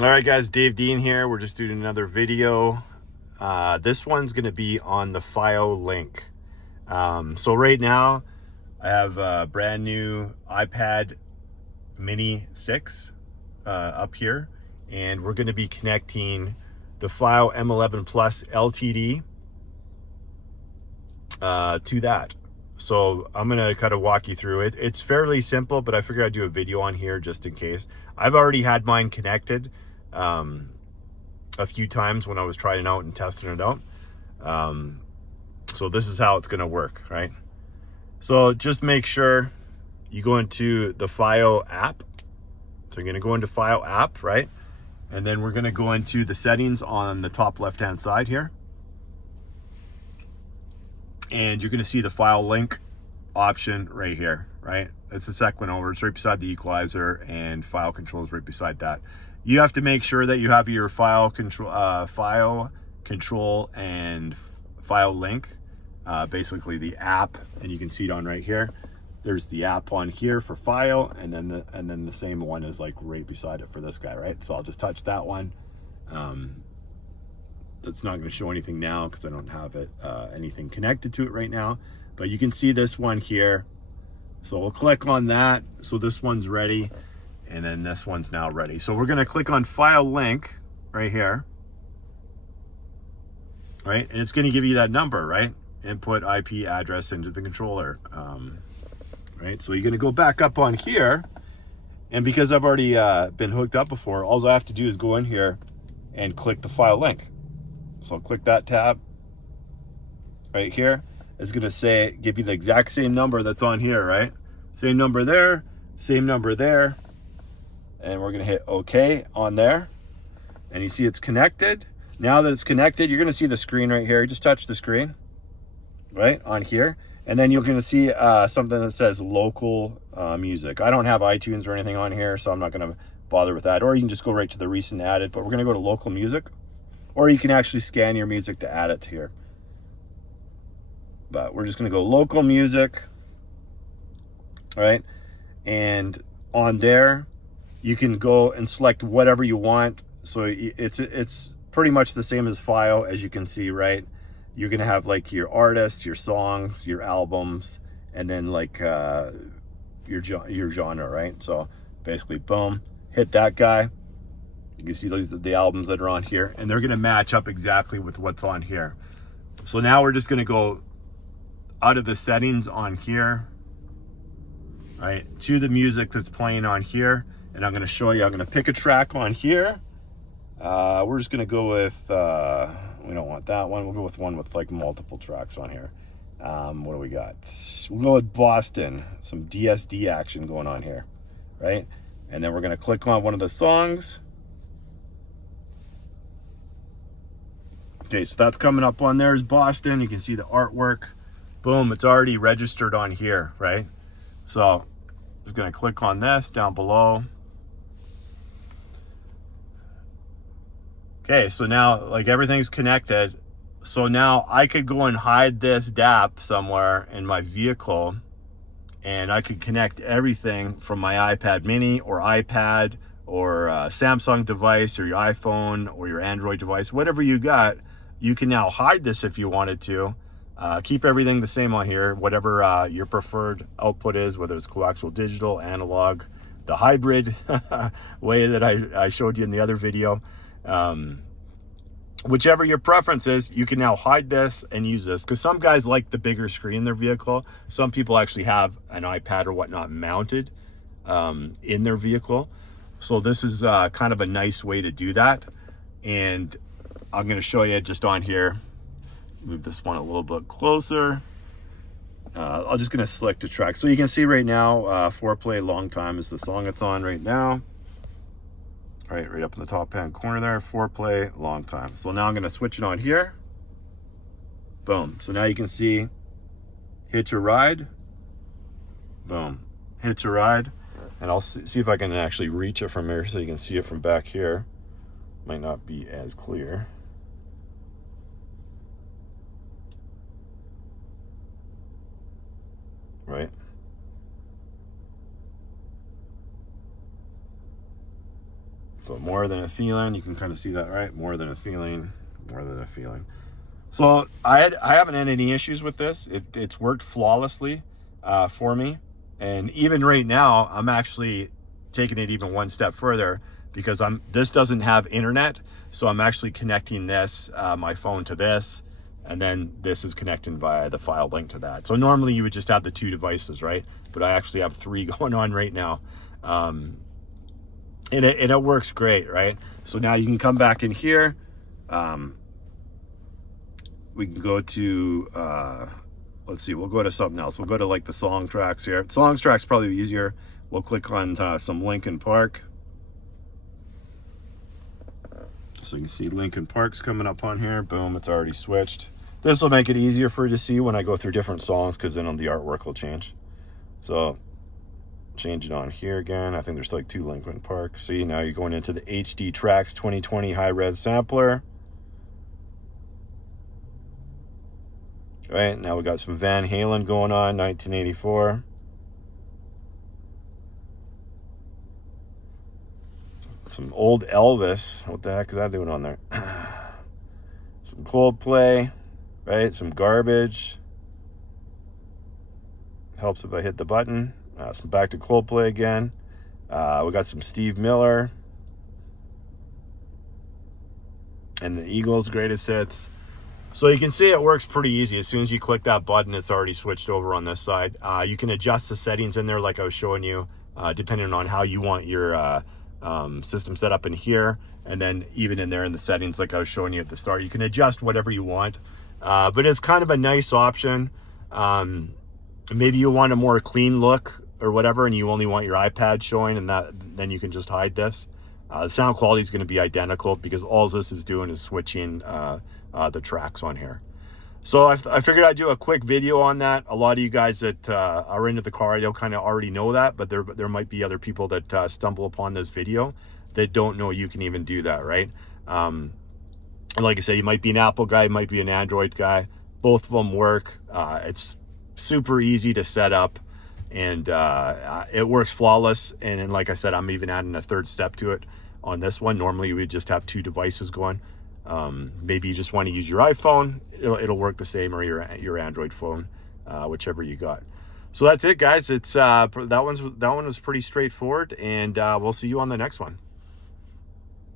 All right, guys, Dave Dean here. We're just doing another video. This one's going to be on the FiiO link. So right now, I have a brand new iPad Mini 6 up here, and we're going to be connecting the FiiO M11 Plus LTD to that. So I'm going to kind of walk you through it. It's fairly simple, but I figured I'd do a video on here just in case. I've already had mine connected a few times when I was trying it out and testing it out. So this is how it's going to work, right? So just make sure you go into the FiiO app. So you're going to go into FiiO app, right? And then we're going to go into the settings on the top left-hand side here. And you're going to see the file link option right here, right? It's the second one over. It's right beside the equalizer, and file controls right beside that. You have to make sure that you have your file control and file link, basically the app, and you can see it on right here. There's the app on here for FiiO, and then the same one is like right beside it for this guy, right? So I'll just touch that one. That's not going to show anything now because I don't have it anything connected to it right now, but you can see this one here. So we'll click on that. So this one's ready, and then this one's now ready. So we're going to click on file link right here, right? And it's going to give you that number, right? Input IP address into the controller, right? So you're going to go back up on here, and because I've already been hooked up before, all I have to do is go in here and click the file link. So click that tab right here. It's going to say, give you the exact same number that's on here, right? Same number there, same number there. And we're going to hit OK on there. And you see it's connected. Now that it's connected, you're going to see the screen right here. You just touch the screen, right, on here. And then you're going to see something that says local music. I don't have iTunes or anything on here, so I'm not going to bother with that. Or you can just go right to the recent added, but we're going to go to local music. Or you can actually scan your music to add it here. But we're just going to go local music, right? And on there, you can go and select whatever you want. So it's pretty much the same as FiiO, as you can see, right? You're going to have like your artists, your songs, your albums, and then like your genre, right? So basically, boom, hit that guy. You can see those are the albums that are on here, and they're going to match up exactly with what's on here. So now we're just going to go out of the settings on here, right, to the music that's playing on here. And I'm going to show you, I'm going to pick a track on here. We're just going to go with, we don't want that one. We'll go with one with like multiple tracks on here. What do we got? We'll go with Boston, some DSD action going on here, right? And then we're going to click on one of the songs. Okay, so that's coming up on there is Boston. You can see the artwork. Boom, it's already registered on here, right? So I'm just going to click on this down below. Okay, so now like everything's connected. So now I could go and hide this DAP somewhere in my vehicle, and I could connect everything from my iPad mini or iPad or Samsung device or your iPhone or your Android device, whatever you got. You can now hide this if you wanted to. Keep everything the same on here, whatever your preferred output is, whether it's coaxial digital, analog, the hybrid way that I showed you in the other video. Whichever your preference is, you can now hide this and use this, because some guys like the bigger screen in their vehicle. Some people actually have an iPad or whatnot mounted in their vehicle. So this is kind of a nice way to do that. And I'm going to show you just on here. Move this one a little bit closer. I'm just going to select a track. So you can see right now, Foreplay Long Time is the song it's on right now. Right up in the top hand corner there, Foreplay Long Time. So now I'm going to switch it on here. Boom. So now you can see Hitch a Ride. Boom. Hitch a Ride. And I'll see if I can actually reach it from here so you can see it from back here. Might not be as clear. Right? So more than a feeling, you can kind of see that, right? More than a feeling, more than a feeling. So I haven't had any issues with this. It's worked flawlessly for me. And even right now, I'm actually taking it even one step further because this doesn't have internet. So I'm actually connecting this, my phone to this, and then this is connecting via the FiiO link to that. So normally you would just have the 2 devices, right? But I actually have 3 going on right now. And it works great, right? So now you can come back in here. We can go to, let's see, we'll go to something else. We'll go to like the song tracks here. Songs tracks probably easier. We'll click on some Linkin Park. So you can see Linkin Park's coming up on here. Boom, it's already switched. This will make it easier for you to see when I go through different songs because then the artwork will change. So change it on here again. I think there's like 2 Linkin Park. See, now you're going into the HD Tracks 2020 high-res sampler. Right, now we got some Van Halen going on, 1984. Some old Elvis. What the heck is that doing on there? Some Coldplay, right? Some Garbage. Helps if I hit the button. Some back to Coldplay again. We got some Steve Miller. And the Eagles' greatest hits. So you can see it works pretty easy. As soon as you click that button, it's already switched over on this side. You can adjust the settings in there like I was showing you, depending on how you want your system set up in here. And then even in there in the settings like I was showing you at the start, you can adjust whatever you want. But it's kind of a nice option. Maybe you want a more clean look or whatever, and you only want your iPad showing, and then you can just hide this. The sound quality is going to be identical because all this is doing is switching the tracks on here. So I figured I'd do a quick video on that. A lot of you guys that are into the car audio kind of already know that, but there might be other people that stumble upon this video that don't know you can even do that, right? And like I said, you might be an Apple guy, you might be an Android guy. Both of them work. It's super easy to set up, and it works flawless. And like I said, I'm even adding a 3rd step to it on this one. Normally you would just have 2 devices going. Maybe you just want to use your iPhone. It'll work the same, or your Android phone, whichever you got. So that's it, guys. It's that one was pretty straightforward, and we'll see you on the next one.